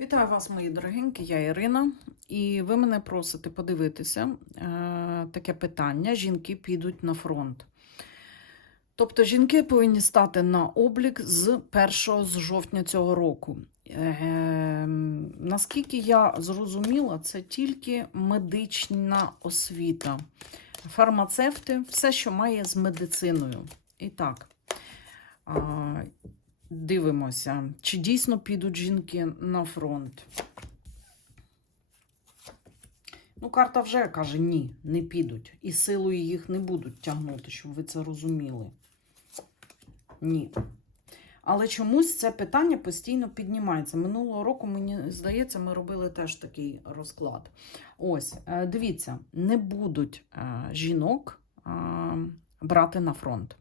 Вітаю вас, мої дорогенькі, я Ірина, і ви мене просите подивитися е, таке питання: жінки підуть на фронт. Тобто жінки повинні стати на облік з 1 з жовтня цього року. Е, наскільки я зрозуміла, це тільки медична освіта, фармацевти, все, що має з медициною. І так. А, Дивимося, чи дійсно підуть жінки на фронт. Ну, карта вже каже, ні, не підуть. І силою їх не будуть тягнути, щоб ви це розуміли. Ні. Але чомусь це питання постійно піднімається. Минулого року, мені здається, ми робили теж такий розклад. Ось, е, дивіться, не будуть е, жінок брати на фронт.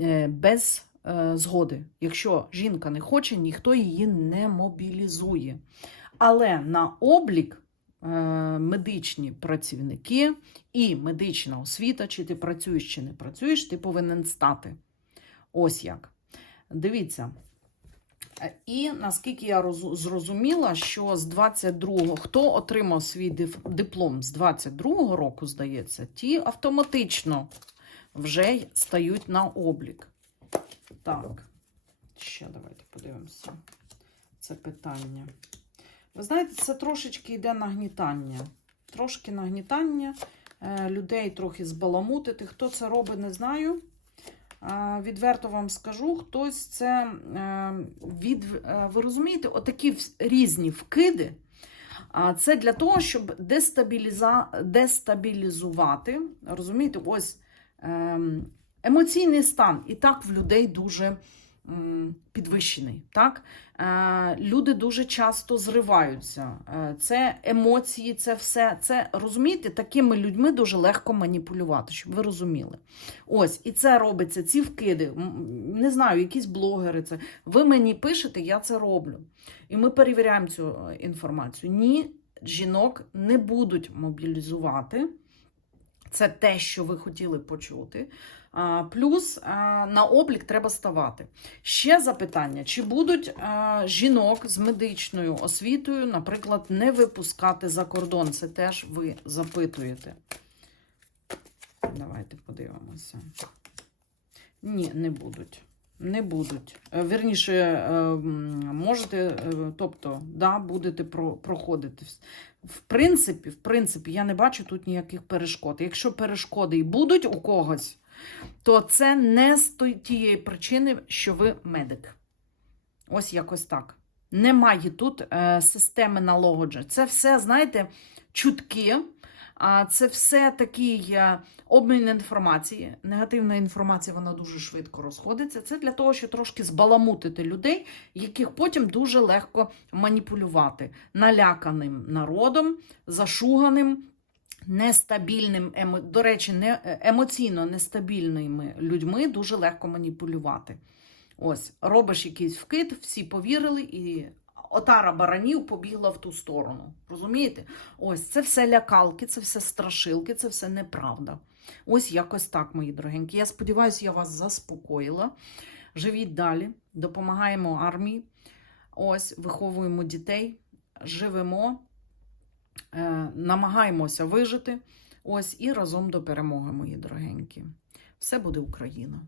Е, Без згоди. Якщо жінка не хоче, ніхто її не мобілізує. Але на облік е, медичні працівники і медична освіта, чи ти працюєш, чи не працюєш, ти повинен стати. Ось як. Дивіться. Е, І наскільки я зрозуміла, що з 22-го, хто отримав свій диплом з 22-го року, здається, ті автоматично вже стають на облік. Так, ще давайте подивимося. Це питання. Ви знаєте, це трошечки йде нагнітання. Трошки нагнітання, е, людей трохи збаламутити. Хто це робить, не знаю. Відверто вам скажу, хтось це е, від. е, Ви розумієте, отакі різні вкиди. Це для того, щоб дестабілізувати. Розумієте, ось ем, емоційний стан і так в людей дуже підвищений. Так? Е, люди дуже часто зриваються. Е, це емоції, це все. Це розумієте, такими людьми дуже легко маніпулювати, щоб ви розуміли. Ось, і це робиться, ці вкиди. Не знаю, якісь блогери це. Ви мені пишете, я це роблю. І ми перевіряємо цю е, інформацію. Ні, жінок не будуть мобілізувати. Це те, що ви хотіли почути. Плюс на облік треба ставати. Ще запитання: чи будуть жінок з медичною освітою, наприклад, не випускати за кордон? Це теж ви запитуєте. Давайте подивимося. Ні, не будуть. Не будуть. Е, Вірніше, е, можете, е, тобто, да, будете про- проходити. В принципі, в принципі, я не бачу тут ніяких перешкод. Якщо перешкоди і будуть у когось, то це не з тієї причини, що ви медик. Ось якось так. Немає тут е, системи налагодження. Це все, знаєте, чутки. Це все такий е, обмін інформації. Негативна інформація вона дуже швидко розходиться. Це для того, щоб трошки збаламутити людей, яких потім дуже легко маніпулювати наляканим народом, зашуганим, нестабільним, до речі, не... емоційно нестабільними людьми дуже легко маніпулювати. Ось, робиш якийсь вкид, всі повірили, і отара баранів побігла в ту сторону. Розумієте? Ось це все лякалки, це все страшилки, це все неправда. Ось якось так, мої дорогенькі. Я сподіваюся, я вас заспокоїла. Живіть далі, допомагаємо армії. Ось, виховуємо дітей, живемо, е, намагаємося вижити. Ось і разом до перемоги, мої дорогенькі. Все буде Україна.